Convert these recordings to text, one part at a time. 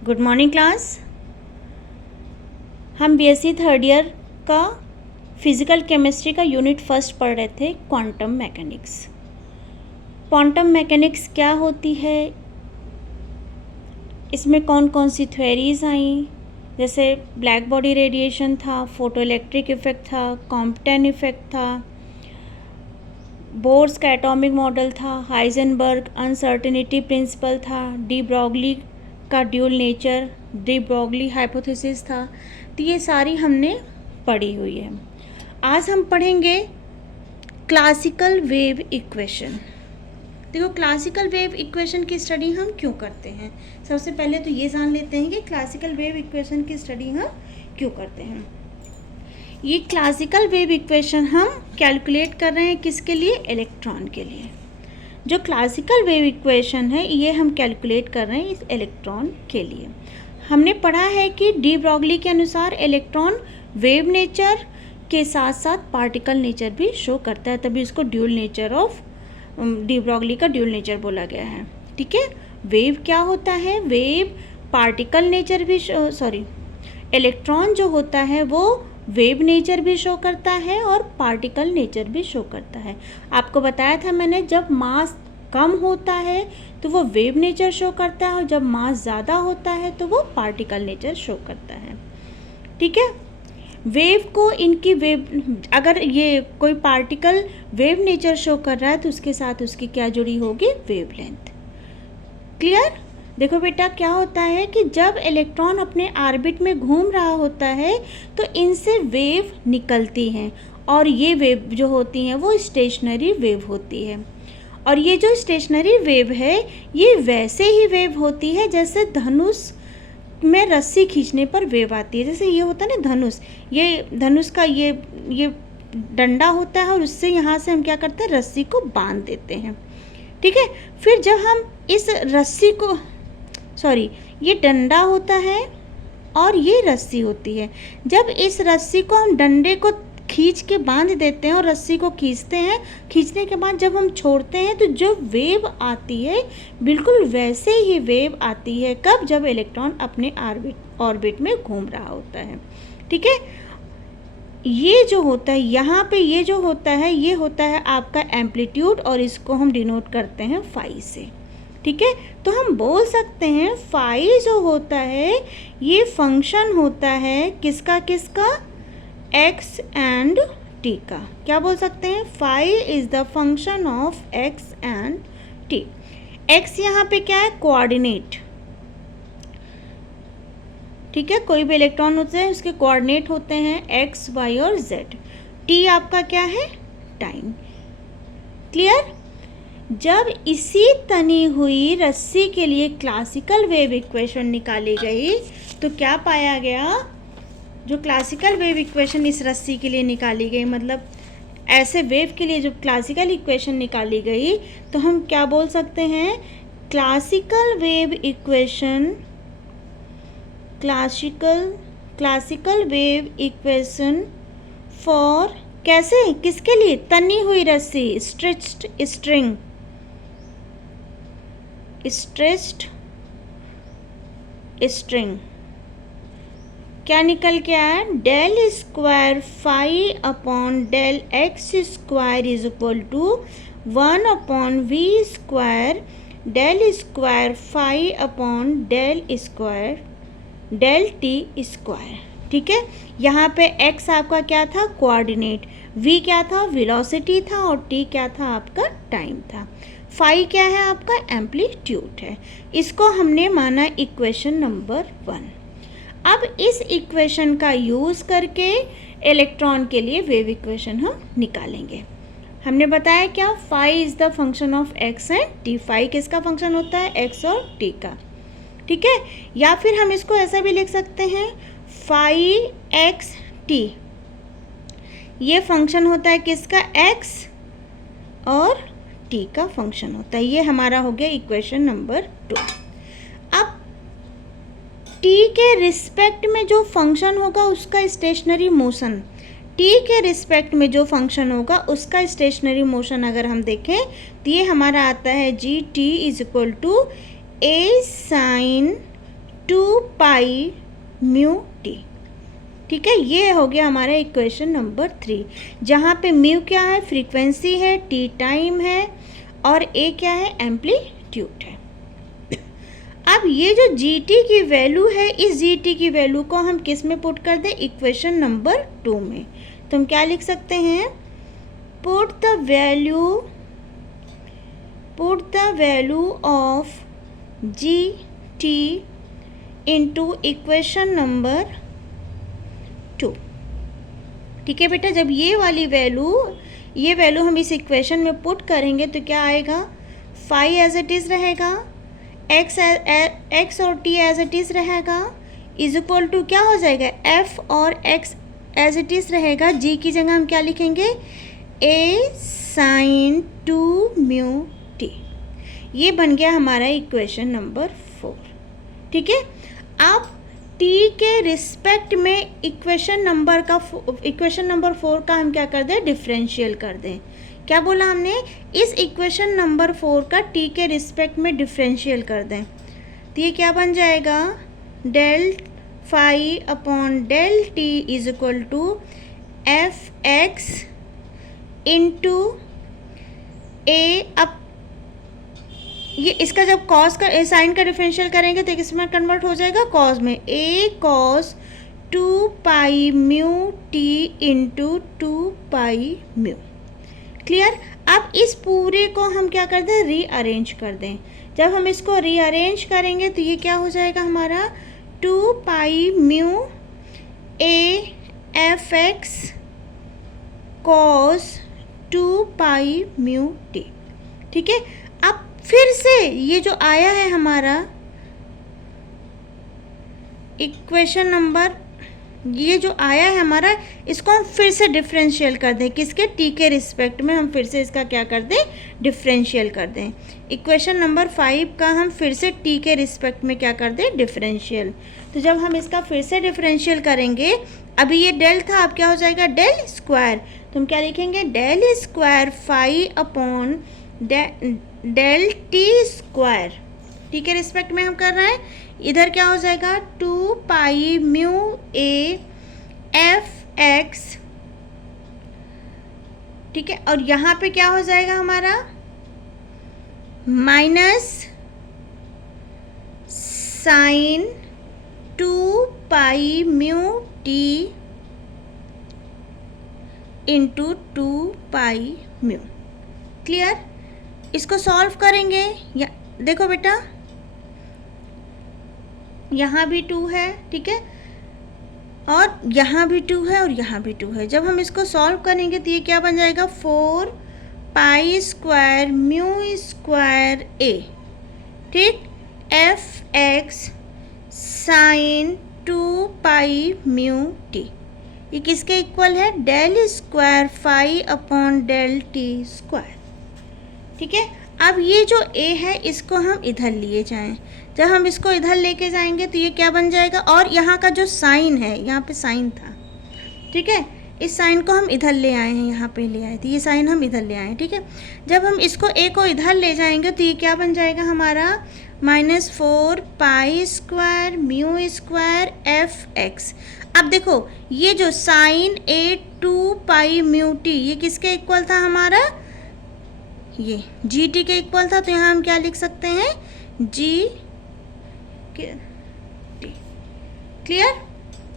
Good morning class. हम BSc third year का physical chemistry का यूनिट फर्स्ट पढ़ रहे थे, क्वांटम मैकेनिक्स। क्वांटम मैकेनिक्स क्या होती है, इसमें कौन कौन सी थ्योरीज आई, जैसे ब्लैक बॉडी रेडिएशन था, फोटो इलेक्ट्रिक इफेक्ट था, कॉम्पटन इफेक्ट था, बोर्स का एटॉमिक मॉडल था, हाइजेनबर्ग अनसर्टेनिटी प्रिंसिपल था, डी ब्रॉगली का dual nature, de Broglie hypothesis था। तो ये सारी हमने पढ़ी हुई है। आज हम पढ़ेंगे क्लासिकल वेव इक्वेशन। देखो, क्लासिकल वेव इक्वेशन की स्टडी हम क्यों करते हैं। सबसे पहले तो ये जान लेते हैं कि क्लासिकल वेव इक्वेशन की स्टडी हम क्यों करते हैं। ये क्लासिकल वेव इक्वेशन हम कैलकुलेट कर रहे हैं किसके लिए, इलेक्ट्रॉन के लिए। जो क्लासिकल वेव इक्वेशन है ये हम कैलकुलेट कर रहे हैं इस इलेक्ट्रॉन के लिए। हमने पढ़ा है कि डी ब्रॉगली के अनुसार इलेक्ट्रॉन वेव नेचर के साथ साथ पार्टिकल नेचर भी शो करता है, तभी इसको dual nature of de Broglie का ड्यूल नेचर बोला गया है। ठीक है, वेव क्या होता है, वेव पार्टिकल नेचर भी इलेक्ट्रॉन जो होता है वो वेव नेचर भी शो करता है और पार्टिकल नेचर भी शो करता है। आपको बताया था मैंने, जब मास कम होता है तो वो वेव नेचर शो करता है और जब मास ज़्यादा होता है तो वो पार्टिकल नेचर शो करता है। ठीक है, वेव को इनकी वेव, अगर ये कोई पार्टिकल वेव नेचर शो कर रहा है तो उसके साथ उसकी क्या जुड़ी होगी, वेवलेंथ। क्लियर। देखो बेटा, क्या होता है कि जब इलेक्ट्रॉन अपने ऑर्बिट में घूम रहा होता है तो इनसे वेव निकलती हैं और ये वेव जो होती हैं वो स्टेशनरी वेव होती है। और ये जो स्टेशनरी वेव है ये वैसे ही वेव होती है जैसे धनुष में रस्सी खींचने पर वेव आती है। जैसे ये होता है ना धनुष, ये धनुष का ये डंडा होता है और उससे यहाँ से हम क्या करते हैं, रस्सी को बांध देते हैं। ठीक है, फिर जब हम इस रस्सी को, ये डंडा होता है और ये रस्सी होती है। जब इस रस्सी को हम डंडे को खींच के बांध देते हैं और रस्सी को खींचते हैं, खींचने के बाद जब हम छोड़ते हैं तो जो वेव आती है बिल्कुल वैसे ही वेव आती है। कब, जब इलेक्ट्रॉन अपने ऑर्बिट में घूम रहा होता है। ठीक है, ये जो होता है यहाँ पे, ये जो होता है ये होता है आपका एम्पलीट्यूड और इसको हम डिनोट करते हैं फाई से। ठीक है, तो हम बोल सकते हैं फाई जो होता है ये फंक्शन होता है किसका, एक्स एंड टी का। क्या बोल सकते हैं, phi is the function of x and t. X यहाँ पे क्या है, कोऑर्डिनेट। ठीक है, कोई भी इलेक्ट्रॉन होते हैं उसके कोऑर्डिनेट होते हैं एक्स, वाई और जेड। टी आपका क्या है, टाइम। क्लियर। जब इसी तनी हुई रस्सी के लिए क्लासिकल वेव इक्वेशन निकाली गई तो क्या पाया गया, जो क्लासिकल वेव इक्वेशन इस रस्सी के लिए निकाली गई, मतलब ऐसे वेव के लिए जो क्लासिकल इक्वेशन निकाली गई, तो हम क्या बोल सकते हैं, classical wave equation, classical wave equation for, कैसे, किसके लिए, तनी हुई रस्सी, स्ट्रेच्ड स्ट्रिंग, स्ट्रेच्ड स्ट्रिंग। क्या निकल के आया, del square phi upon del x square is equal to 1 upon v square del square phi upon del square del t square. ठीक है, यहाँ पे x आपका क्या था, कोऑर्डिनेट, v क्या था, वेलोसिटी था और t क्या था, आपका टाइम था। फाई क्या है, आपका एम्पलीट्यूड है। इसको हमने माना इक्वेशन नंबर 1। अब इस इक्वेशन का यूज़ करके इलेक्ट्रॉन के लिए वेव इक्वेशन हम निकालेंगे। हमने बताया क्या, phi is the function of x and t. Phi किसका फंक्शन होता है, एक्स और टी का। ठीक है, या फिर हम इसको ऐसा भी लिख सकते हैं, फाई एक्स टी ये फंक्शन होता है किसका, एक्स और टी का फंक्शन होता है। ये हमारा हो गया इक्वेशन नंबर 2। अब टी के रिस्पेक्ट में जो फंक्शन होगा उसका स्टेशनरी मोशन, टी के रिस्पेक्ट में जो फंक्शन होगा उसका स्टेशनरी मोशन अगर हम देखें तो ये हमारा आता है g t is equal to a sine 2 pi mu t. ठीक है, ये हो गया हमारा इक्वेशन नंबर 3, जहाँ पे म्यू क्या है, फ्रीक्वेंसी है, टी टाइम है, और ए क्या है, एम्पलीट्यूड है। अब ये जो जी टी की वैल्यू है, इस जी टी की वैल्यू को हम किस में पुट कर दें, इक्वेशन नंबर 2 में। तो हम क्या लिख सकते हैं, put the value of G T into equation number 2। ठीक है बेटा, जब ये वैल्यू हम इस इक्वेशन में पुट करेंगे तो क्या आएगा, फाई एज इट इज़ रहेगा, एक्स और टी एज इट इज़ रहेगा, इज इक्वल टू क्या हो जाएगा, एफ और एक्स एज इट इज़ रहेगा। जी की जगह हम क्या लिखेंगे, ए साइन 2 म्यू टी। ये बन गया हमारा इक्वेशन नंबर 4। ठीक है, अब टी के रिस्पेक्ट में इक्वेशन नंबर 4 का हम क्या कर दें, डिफरेंशियल कर दें। क्या बोला हमने, इस इक्वेशन नंबर 4 का टी के रिस्पेक्ट में डिफरेंशियल कर दें। तो ये क्या बन जाएगा, del phi upon del t is equal to f x into a. अब ये इसका जब कॉस का साइन का डिफरेंशियल करेंगे तो किस में कन्वर्ट हो जाएगा, कॉस में, a cos 2 pi mu t into 2 pi mu. Clear. अब इस पूरे को हम क्या कर दें, रीअरेंज कर दें। जब हम इसको रीअरेंज करेंगे तो ये क्या हो जाएगा हमारा, 2 pi mu a f x cos 2 pi mu t. ठीक है, अब फिर से ये जो आया है हमारा इक्वेशन नंबर, ये जो आया है हमारा, इसको हम फिर से डिफरेंशियल कर दें, किसके, टी के रिस्पेक्ट में हम फिर से इसका क्या कर दें, डिफरेंशियल कर दें। इक्वेशन नंबर 5 का हम फिर से टी के रिस्पेक्ट में क्या कर दें, डिफरेंशियल। तो जब हम इसका फिर से डिफरेंशियल करेंगे, अभी ये डेल था, अब क्या हो जाएगा, डेल स्क्वायर। तो हम क्या लिखेंगे, del square phi upon del t square. T के रिस्पेक्ट में हम कर रहे हैं, इधर क्या हो जाएगा, 2 pi mu a f x. ठीक है, और यहाँ पे क्या हो जाएगा हमारा, minus sine 2 pi mu t into 2 pi mu. Clear. इसको सॉल्व करेंगे, या देखो बेटा यहाँ भी 2 है, ठीक है, और यहाँ भी 2 है और यहाँ भी 2 है। जब हम इसको सॉल्व करेंगे तो ये क्या बन जाएगा, 4 pi square mu square a. ठीक, f x sine 2 pi mu t, ये किसके इक्वल है, del square phi upon del t square. ठीक है, अब ये जो a है इसको हम इधर लिए जाएं। जब हम इसको इधर लेके जाएंगे तो ये क्या बन जाएगा, और यहाँ का जो साइन है, यहाँ पे साइन था, ठीक है, इस साइन को हम इधर ले आए हैं, यहाँ पे ले आए थे, ये साइन हम इधर ले आए हैं। ठीक है, जब हम इसको a को इधर ले जाएंगे तो ये क्या बन जाएगा हमारा, -4 pi square mu square f x. अब देखो ये जो साइन ए 2 पाई म्यू टी, ये किसके इक्वल था हमारा, ये जी टी के इक्वल था। तो यहाँ हम क्या लिख सकते हैं, जी टी। क्लियर,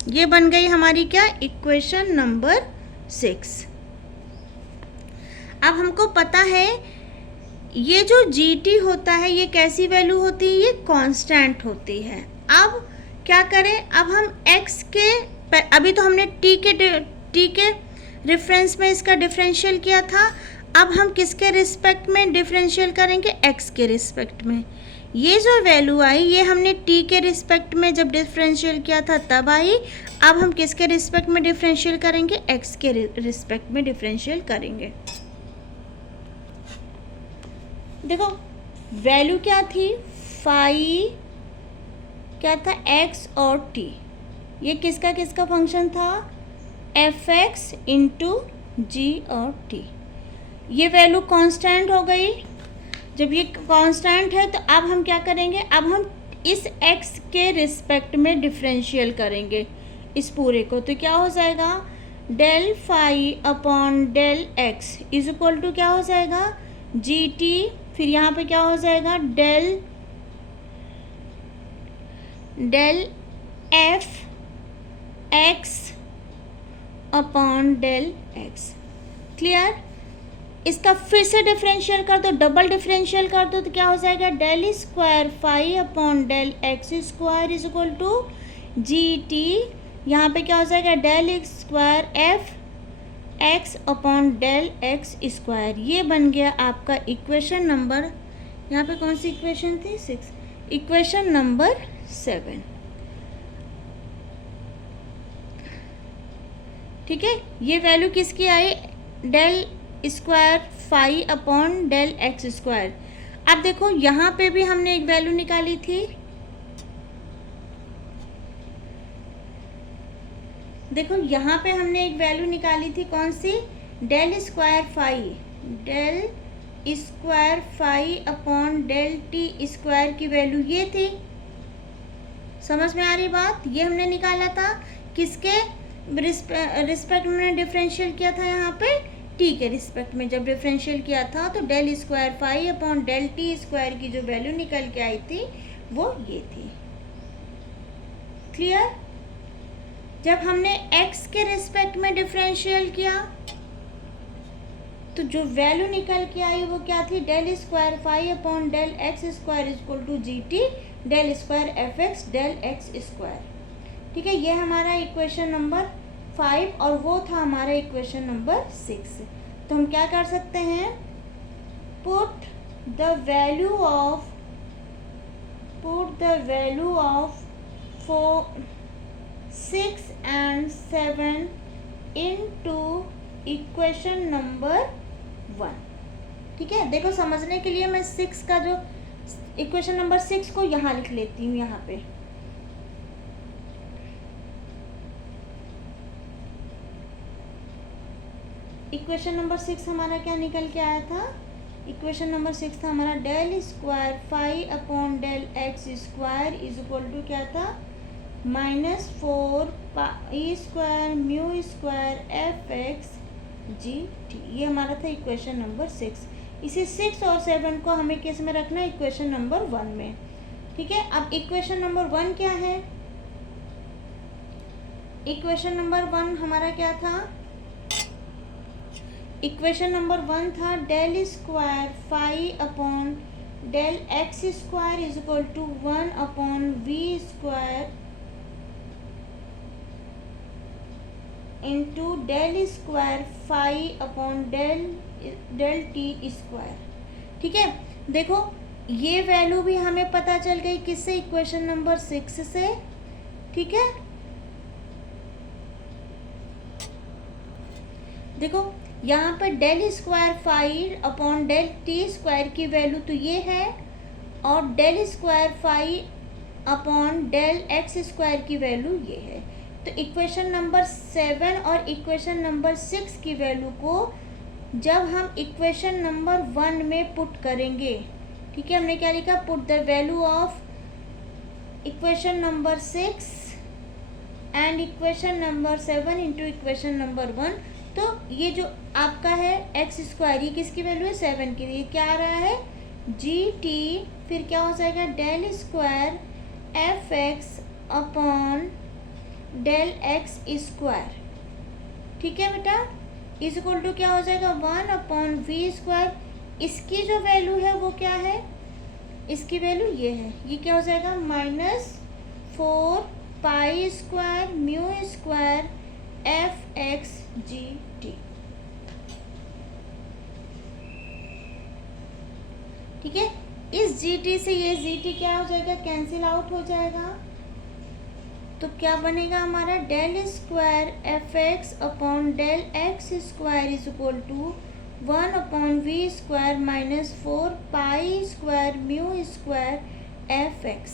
ये बन गई हमारी क्या, इक्वेशन नंबर 6। अब हमको पता है ये जो जी टी होता है ये कैसी वैल्यू होती है, ये कांस्टेंट होती है। अब क्या करें, अब हम x के, अभी तो हमने t के रेफरेंस में इसका डिफरेंशियल किया था, अब हम किसके रिस्पेक्ट में डिफरेंशियल करेंगे, x के रिस्पेक्ट में। ये जो वैल्यू आई ये हमने t के रिस्पेक्ट में जब डिफरेंशियल किया था तब आई। अब हम किसके रिस्पेक्ट में डिफरेंशियल करेंगे, x के रिस्पेक्ट में डिफरेंशियल करेंगे। देखो वैल्यू क्या थी, फाई क्या था, x और t, ये किसका किसका फंक्शन था, एफ एक्स इंटू जी और t। ये वैल्यू कांस्टेंट हो गई। जब ये कांस्टेंट है तो अब हम क्या करेंगे, अब हम इस x के रिस्पेक्ट में डिफरेंशियल करेंगे इस पूरे को, तो क्या हो जाएगा del phi upon del x is equal to क्या हो जाएगा जी टी, फिर यहाँ पे क्या हो जाएगा del f x upon del x. Clear. इसका फिर से डिफरेंशियल कर दो, डबल डिफरेंशियल कर दो, तो क्या हो जाएगा del square phi upon del x square is equal to g t. यहाँ पे क्या हो जाएगा del square f x upon del x square. ये बन गया आपका इक्वेशन नंबर, यहाँ पे कौन सी इक्वेशन थी 6, इक्वेशन नंबर 7। ठीक है, ये वैल्यू किसकी आई del square phi upon del x square. अब देखो यहाँ पे भी हमने एक वैल्यू निकाली थी, देखो यहाँ पे हमने एक वैल्यू निकाली थी कौन सी del square phi upon del t square की वैल्यू ये थी। समझ में आ रही बात, ये हमने निकाला था किसके रिस्पेक्ट में डिफरेंशियल किया था, यहाँ पे टी के रिस्पेक्ट में जब डिफरेंशियल किया था तो del square phi upon del t square की जो वैल्यू निकल के आई थी वो ये थी। क्लियर। जब हमने x के रिस्पेक्ट में डिफरेंशियल किया तो जो वैल्यू निकल के आई वो क्या थी del square phi upon del x square is equal to g t del square f x del x square. ठीक है, ये हमारा इक्वेशन नंबर 5 और वो था हमारा इक्वेशन नंबर 6। तो हम क्या कर सकते हैं, put the value of 6 and 7 into equation number 1। ठीक है, देखो समझने के लिए मैं 6 का जो इक्वेशन नंबर 6 को यहाँ लिख लेती हूँ। यहाँ पे इक्वेशन नंबर 6 हमारा क्या निकल के आया था, इक्वेशन नंबर 6 था हमारा del square phi upon del x square is equal to क्या था -4 pi square mu square f x g t. ये हमारा था इक्वेशन नंबर 6। इसे 6 और 7 को हमें किस में रखना है, इक्वेशन नंबर 1 में। ठीक है, अब इक्वेशन नंबर 1 क्या है, इक्वेशन नंबर 1 हमारा क्या था, इक्वेशन नंबर 1 था del square phi upon del x square is equal to 1 upon v square into del square phi upon del t square. ठीक है, देखो ये वैल्यू भी हमें पता चल गई किससे, इक्वेशन नंबर 6 से। ठीक है, देखो यहाँ पर del square phi upon del t square की वैल्यू तो ये है और del square phi upon del x square की वैल्यू ये है। तो इक्वेशन नंबर 7 और इक्वेशन नंबर 6 की वैल्यू को जब हम इक्वेशन नंबर 1 में पुट करेंगे, ठीक है, हमने क्या लिखा, put the value of equation number 6 and equation number 7 into equation number 1। तो ये जो आपका है एक्स स्क्वायर, ये किसकी वैल्यू है 7 की, ये क्या आ रहा है जी टी, फिर क्या हो जाएगा del square f x upon del x square. ठीक है बेटा, इज इक्वल टू क्या हो जाएगा 1 अपॉन वी स्क्वायर। इसकी जो वैल्यू है वो क्या है, इसकी वैल्यू ये है, ये क्या हो जाएगा -4 pi square mu square f x g T. ठीक है, इस जी टी से ये जी टी क्या हो जाएगा, कैंसिल आउट हो जाएगा। तो क्या बनेगा हमारा del square f x upon del x square is equal to 1 upon v square -4 pi square mu square f x.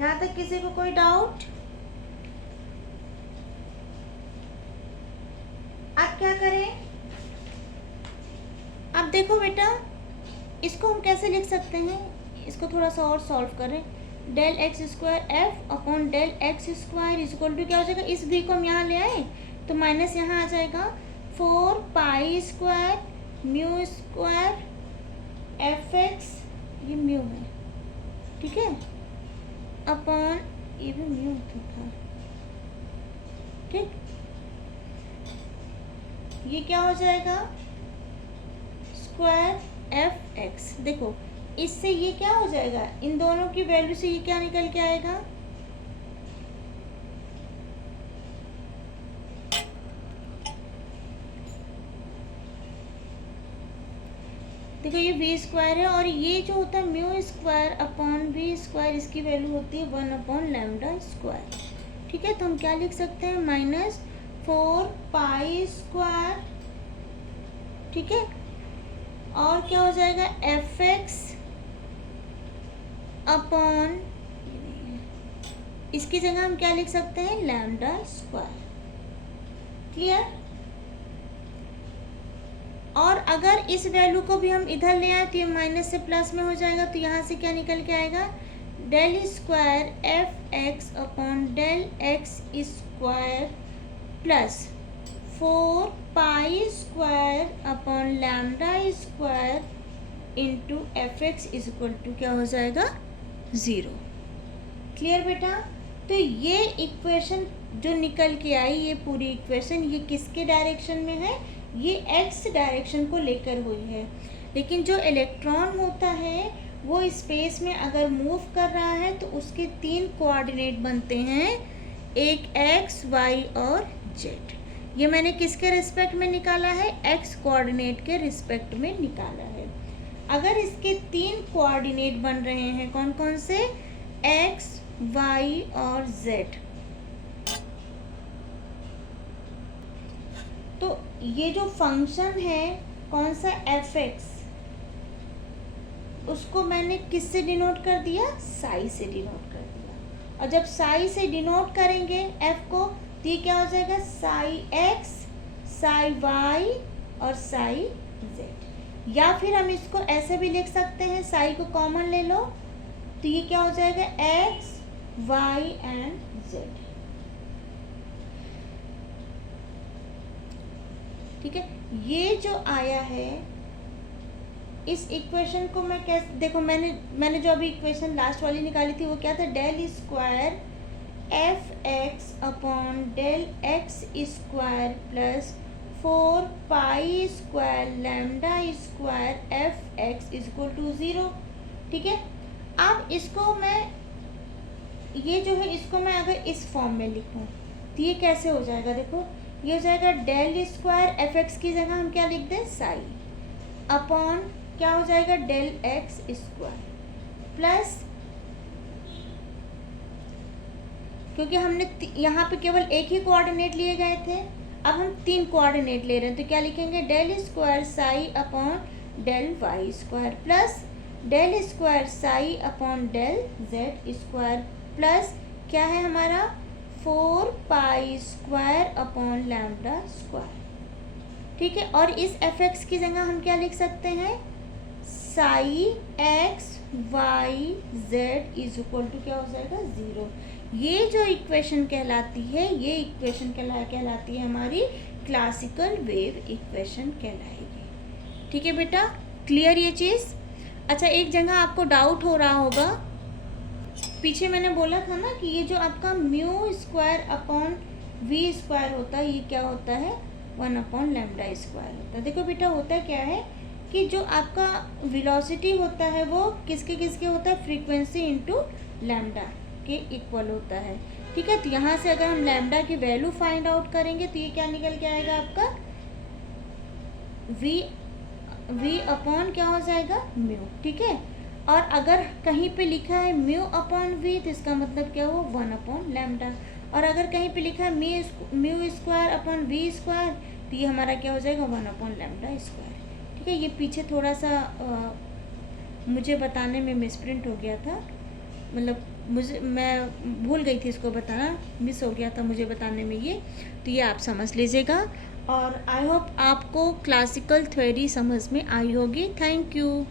यहाँ तक किसी को कोई डाउट? अब क्या करें, अब देखो बेटा इसको हम कैसे लिख सकते हैं, इसको थोड़ा सा और सॉल्व करें। Del x square f upon del x square is equal to क्या हो जाएगा, इस v को हम यहाँ ले आए तो माइनस यहाँ आ जाएगा 4 pi square mu square f x, ये म्यू है, ठीक है, अपॉन ये भी म्यू था, ठीक, ये क्या हो जाएगा स्क्वायर एफ एक्स। देखो इससे ये क्या हो जाएगा, इन दोनों की वैल्यू से ये क्या निकल के आएगा, देखो ये वी स्क्वायर है और ये जो होता है mu square upon v square, इसकी वैल्यू होती है 1 अपॉन लैम्डा स्क्वायर, ठीक है। तो हम क्या लिख सकते हैं, माइनस 4 पाई स्क्वायर, ठीक है, और क्या हो जाएगा एफ एक्स अपॉन, इसकी जगह हम क्या लिख सकते हैं, लैम्डा स्क्वायर, क्लियर। और अगर इस वैल्यू को भी हम इधर ले आए तो ये माइनस से प्लस में हो जाएगा, तो यहाँ से क्या निकल के आएगा, del square f x upon del x square plus 4 pi square upon lambda square into f x is equal to क्या हो जाएगा 0। क्लियर बेटा। तो ये इक्वेशन जो निकल के आई, ये पूरी इक्वेशन ये किसके डायरेक्शन में है, ये एक्स डायरेक्शन को लेकर हुई है। लेकिन जो इलेक्ट्रॉन होता है वो स्पेस में अगर मूव कर रहा है तो उसके 3 कोऑर्डिनेट बनते हैं, एक एक्स वाई और जेड। ये मैंने किसके रिस्पेक्ट में निकाला है, एक्स कोऑर्डिनेट के रिस्पेक्ट में निकाला है। अगर इसके 3 कोऑर्डिनेट बन रहे हैं, कौन कौन से, एक्स वाई और जेड, तो ये जो फंक्शन है कौन सा एफ एक्स, उसको मैंने किससे डिनोट कर दिया, साई से डिनोट कर दिया। और जब साई से डिनोट करेंगे एफ को तो ये क्या हो जाएगा, साई एक्स, साई वाई और साई जेड। या फिर हम इसको ऐसे भी लिख सकते हैं, साई को कॉमन ले लो तो ये क्या हो जाएगा, एक्स वाई एंड जेड, ठीक है। ये जो आया है इस इक्वेशन को मैं कैसे, देखो मैंने जो अभी इक्वेशन लास्ट वाली निकाली थी वो क्या था, del square f x upon del x square plus 4 pi square lambda square f x is equal to 0, ठीक है। अब इसको मैं, ये जो है इसको मैं अगर इस फॉर्म में लिखूं तो ये कैसे हो जाएगा, देखो ये हो जाएगा डेल स्क्वायर एफ एक्स की जगह हम क्या लिख दें, साई, अपॉन क्या हो जाएगा, डेल एक्स स्क्वायर प्लस, क्योंकि हमने यहाँ पे केवल एक ही कोऑर्डिनेट लिए गए थे, अब हम 3 कोऑर्डिनेट ले रहे हैं तो क्या लिखेंगे, del square psi upon del y square plus del square psi upon del z square plus क्या है हमारा 4 pi square upon lambda square, ठीक है। और इस एफ एक्स की जगह हम क्या लिख सकते हैं, psi x y z is equal to क्या हो जाएगा 0। ये जो इक्वेशन कहलाती है, ये इक्वेशन कहलाती है हमारी क्लासिकल वेव इक्वेशन कहलाएगी, ठीक है बेटा। क्लियर ये चीज़। अच्छा, एक जगह आपको डाउट हो रहा होगा, पीछे मैंने बोला था ना कि ये जो आपका mu square upon v square होता है, ये क्या होता है, 1 अपॉन लैम्डा स्क्वायर होता है। देखो बेटा, होता क्या है कि जो आपका वेलोसिटी होता है वो किसके होता है, फ्रीक्वेंसी इंटू लैम्डा के इक्वल होता है, ठीक है। तो यहाँ से अगर हम लैम्डा की वैल्यू फाइंड आउट करेंगे तो ये क्या निकल के आएगा आपका, वी अपॉन क्या हो जाएगा, म्यू, ठीक है। और अगर कहीं पे लिखा है म्यू अपॉन वी तो इसका मतलब क्या हुआ, 1 अपॉन लैम्डा। और अगर कहीं पे लिखा है mu square upon v square तो ये हमारा क्या हो जाएगा, 1 अपॉन लैम्डा स्क्वायर, ठीक है। ये पीछे थोड़ा सा मुझे बताने में मिसप्रिंट हो गया था, मतलब मैं भूल गई थी इसको बताना, मिस हो गया था मुझे बताने में ये, तो ये आप समझ लीजिएगा। और आई होप आपको क्लासिकल थ्योरी समझ में आई होगी। Thank you.